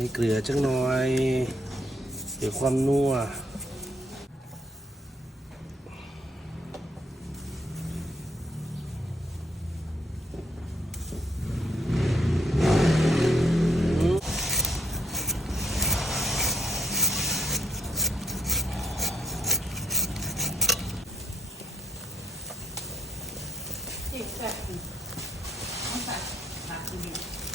ส่เกลือจังหน่อย เดี๋ยวความนัวนี่แบบต้องใส่ผักดี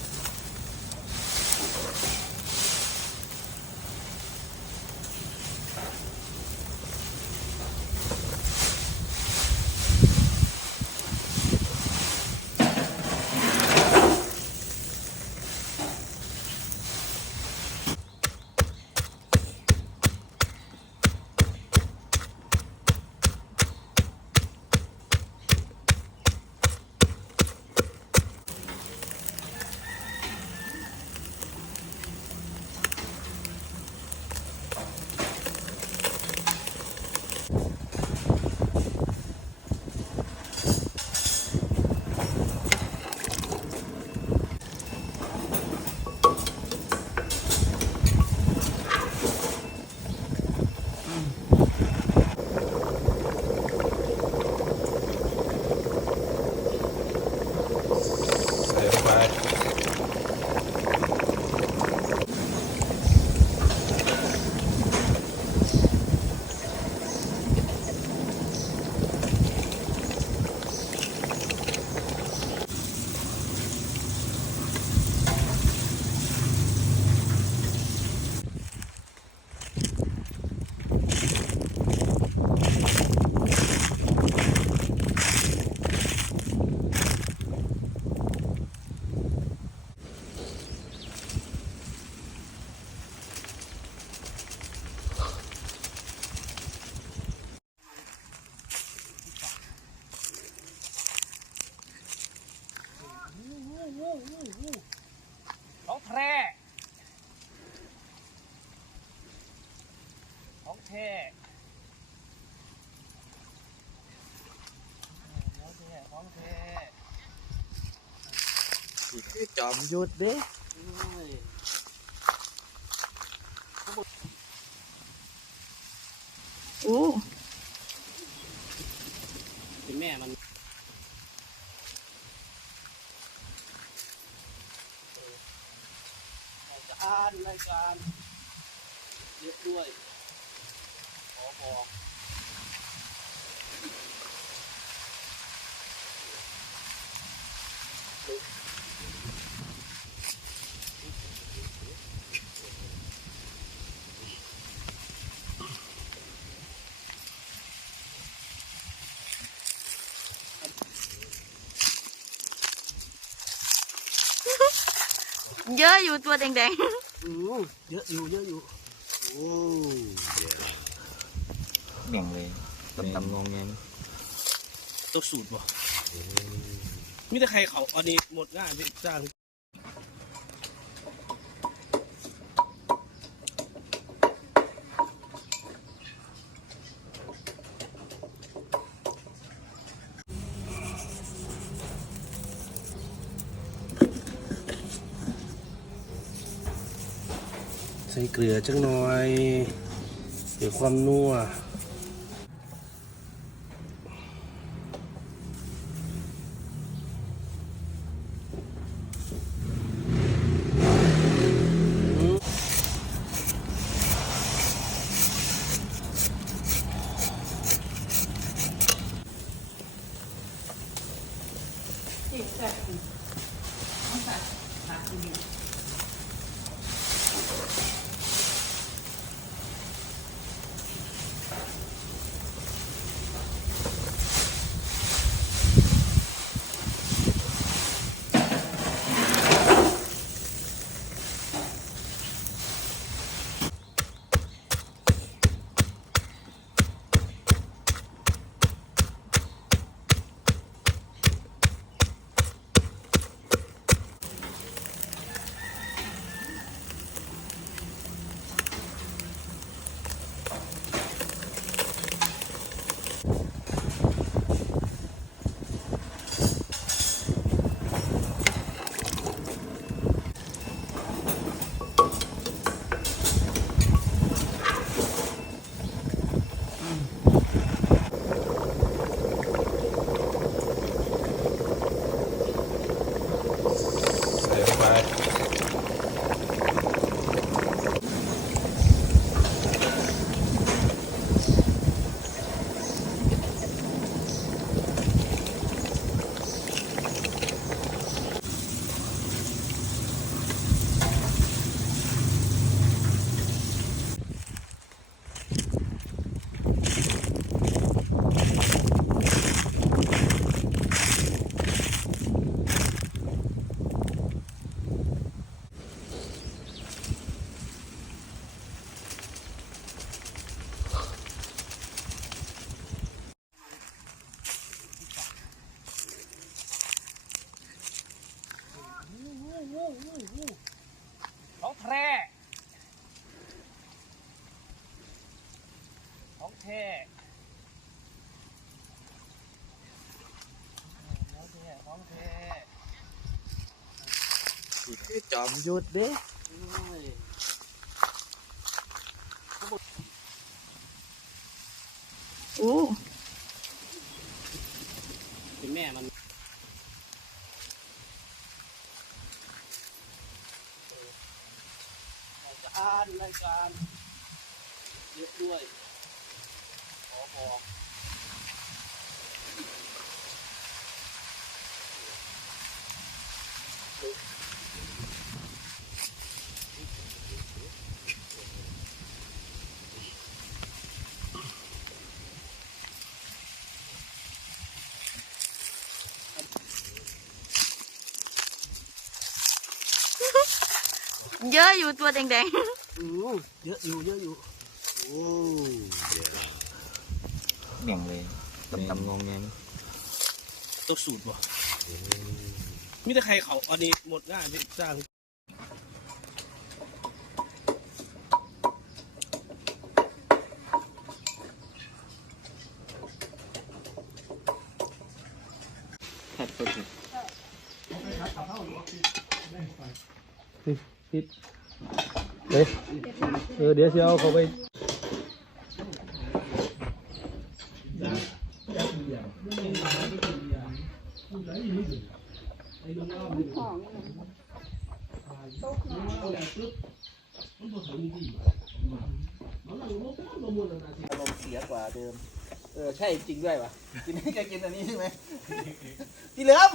ของแท้ของแท้ของแท้คือจอมยุดเด้โอ้คุณแม่มันรายการรายการเยอะด้วยขอบอก เยอะอยู่ตัวแดงอือเยอะอยู่เยอะอยู่ โอ้ เมี่ยงเลยตำตำงงแงงต้องสูตรบ่มีแต่ใครเขาอันนี้หมดง่ายพี่จ้างใส่เกลือจังหน่อย เดี๋ยวความนัว ๆนี่แบบต้องใส่ผัก จอมยุดเด้โอ้เป็นแม่มันจะอ่านรายการเยอะด้วยขอพอ เยอะอยู่ตัวแดงอือเยอะอยู่เยอะอยู่โอ้เหม่งเลยดำดำงงแงงตัวสูตรบ่มีแต่ใครเขาอันนี้หมดง่ายพี่สร้างแค่ตัวเดียวติดเอ๊ะเออเดี๋ย วสิเอาเขาไปเสียกว่าเดิม เออ ใช่จริงด้วยวะกินแกกินอันนี้ใช่ไหมพี่เหลือม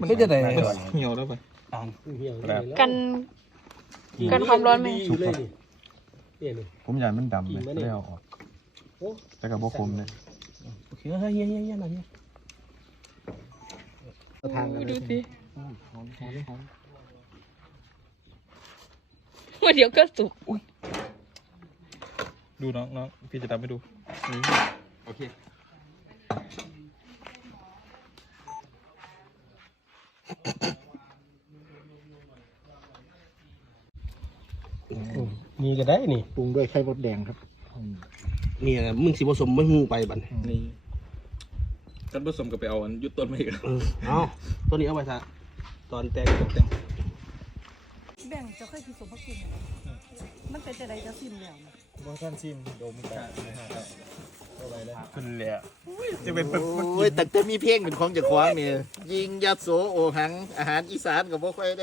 มันก็จะได้เหี่ยวแล้วไป ๆกัน กันความร้อนไหม สุกเลยนี่เนี่ยนี่ ผมอยากมันดำกิเลนยไหมก็เนี่ยเลยเอาออกโอ้แต่กับพวกผมเนี่ยโอเคเฮ้ยเฮ้ยเฮ้ยเฮ้ยหน่อยเนี่ยทางกันดูสิหอมหอมหอมว่าเดี๋ยวก็สุกดูน้องน้องพี่จะดำให้ดูนี่โอเค มีก็ได้นี่ปรุงด้วยไข่มดแดงครับนี่นะมึงสิผสมไม่หูไปบัดนี่กันผสมกับไปเอาอันยุดต้นไม่กันเออเอาตัวนี้เอาไปซะตอนแต่งตกแต่งแบ่งจะค่อยผสมพักกินมันเป็นจะได้จะสิ้นแล้วนะบอท่านซิมดมกันเอาไปเลยคุณเลยอะจะเป็นปึกโอ้ยแต่จะมีเพลงเป็นของเจากควางเนี่ยยิงยาโสโอหังอาหารอีสานกับพวกค่อยได้